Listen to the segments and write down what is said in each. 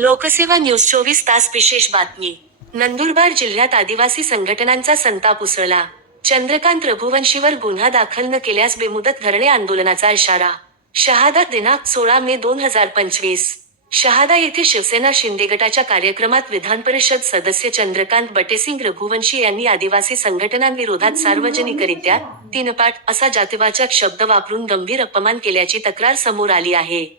लोकसेवा न्यूज चोवीस तास विशेष बातमी. नंदुरबार जिल्ह्यात आदिवासी संघटनांचा संताप उसळला. चंद्रकांत रघुवंशीवर गुन्हा दाखल न केल्यास बेमुदत धरणे आंदोलनाचा इशारा. शहादा दिनांक सोळा मे दोन हजार पंचवीस. शहादा येथे शिवसेना शिंदे गटाच्या कार्यक्रमात विधान परिषद सदस्य चंद्रकांत बटेसिंग रघुवंशी यांनी आदिवासी संघटनांविरोधात सार्वजनिकरित्या तीनपाठ असा जातीवाचक शब्द वापरून गंभीर अपमान केल्याची तक्रार समोर आली आहे.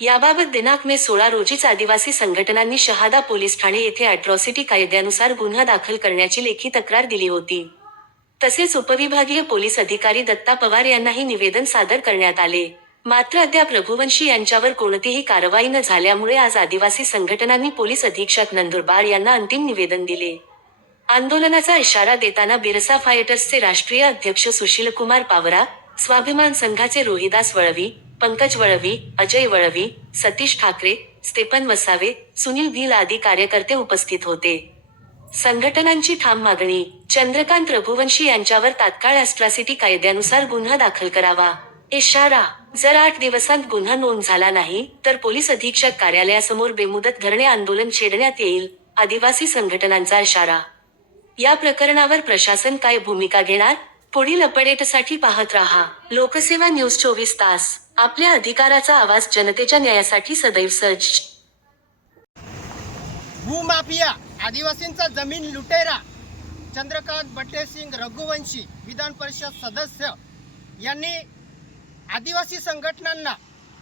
याबाबत दिनांक मे सोळा रोजीच आदिवासी संघटनांनी शहादा पोलीस ठाणे येथे अॅट्रॉसिटी कायद्यानुसार गुन्हा दाखल करण्याची लेखी तक्रार दिली होती. तसेच उपविभागीय पोलीस अधिकारी दत्ता पवार यांनाही निवेदन सादर करण्यात आले. मात्र अद्याप रघुवंशी यांच्यावर कोणतीही कारवाई न झाल्यामुळे आज आदिवासी संघटनांनी पोलीस अधीक्षक नंदुरबार यांना अंतिम निवेदन दिले. आंदोलनाचा इशारा देताना बिरसा फायटर्सचे राष्ट्रीय अध्यक्ष सुशीलकुमार पावरा स्वाभिमान संघाचे रोहिदास वळवी पंकज वळवी अजय वळवी सतीश ठाकरे स्टेपन वसावे सुनील भील आदी कार्यकर्ते उपस्थित होते. संघटनांची ठाम मागणी चंद्रकांत रघुवंशी यांच्यावर तात्काळ ॲस्ट्रॉसिटी कायद्यानुसार गुन्हा दाखल करावा. इशारा जर आठ दिवसांत गुन्हा नोंद झाला नाही तर पोलीस अधीक्षक कार्यालयासमोर बेमुदत धरणे आंदोलन छेडण्यात येईल आदिवासी संघटनांचा इशारा. या प्रकरणावर प्रशासन काय भूमिका घेणार? पुढील अपडेटसाठी पाहत राहा. लोकसेवा न्यूज चोवीस तास. आपल्या अधिकाराचा आवाज जनतेच्या न्यायासाठी सदैव सज्ज भूमाफिया आदिवासींचा जमीन लुटेरा. चंद्रकांत बटेसिंग रघुवंशी विधान परिषद सदस्य. यांनी आदिवासी संघटनांना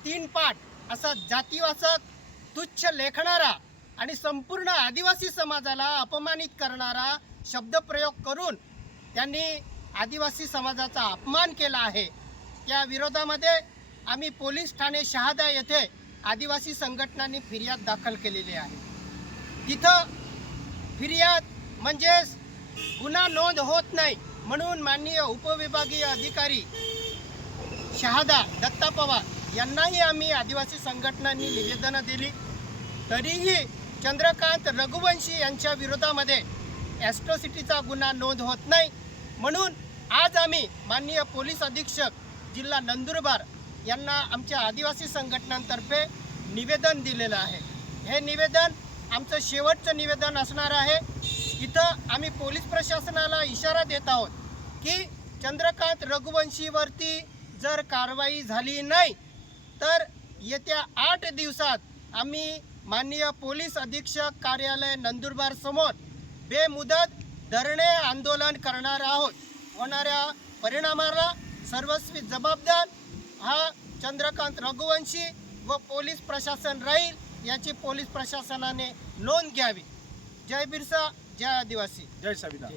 तीन पाठ असा जातीवाचक तुच्छ लेखणारा आणि संपूर्ण आदिवासी समाजाला अपमानित करणारा शब्दप्रयोग करून त्यांनी आदिवासी समाजाचा अपमान केला आहे. त्या विरोधामध्ये आम्ही पोलीस ठाणे शहादा येथे आदिवासी संघटनांनी फिर्याद दाखल केलेली आहे. तिथं फिर्याद म्हणजेच गुन्हा नोंद होत नाही म्हणून माननीय उपविभागीय अधिकारी शहादा दत्ता पवार यांनाही आम्ही आदिवासी संघटनांनी निवेदनं दिली. तरीही चंद्रकांत रघुवंशी यांच्या विरोधामध्ये ॲस्ट्रोसिटीचा गुन्हा नोंद होत नाही म्हणून आज आम्ही माननीय पोलीस अधीक्षक जिल्हा नंदुरबार यांना आमच्या आदिवासी संघटनांतर्फे निवेदन दिलेलं आहे. हे निवेदन आमचं शेवटचं निवेदन असणार आहे. इथं आम्ही पोलीस प्रशासनाला इशारा देत आहोत की चंद्रकांत रघुवंशीवरती जर कारवाई झाली नाही तर येत्या आठ दिवसात आम्ही माननीय पोलीस अधीक्षक कार्यालय नंदुरबार समोर बेमुदत धरणे आंदोलन करणार आहोत. होणाऱ्या परिणामाला सर्वस्वी जबाबदार हा चंद्रकांत रघुवंशी व पोलीस प्रशासन राहील याची पोलीस प्रशासनाने नोंद घ्यावी. जय बिरसा जय आदिवासी. जय संविधान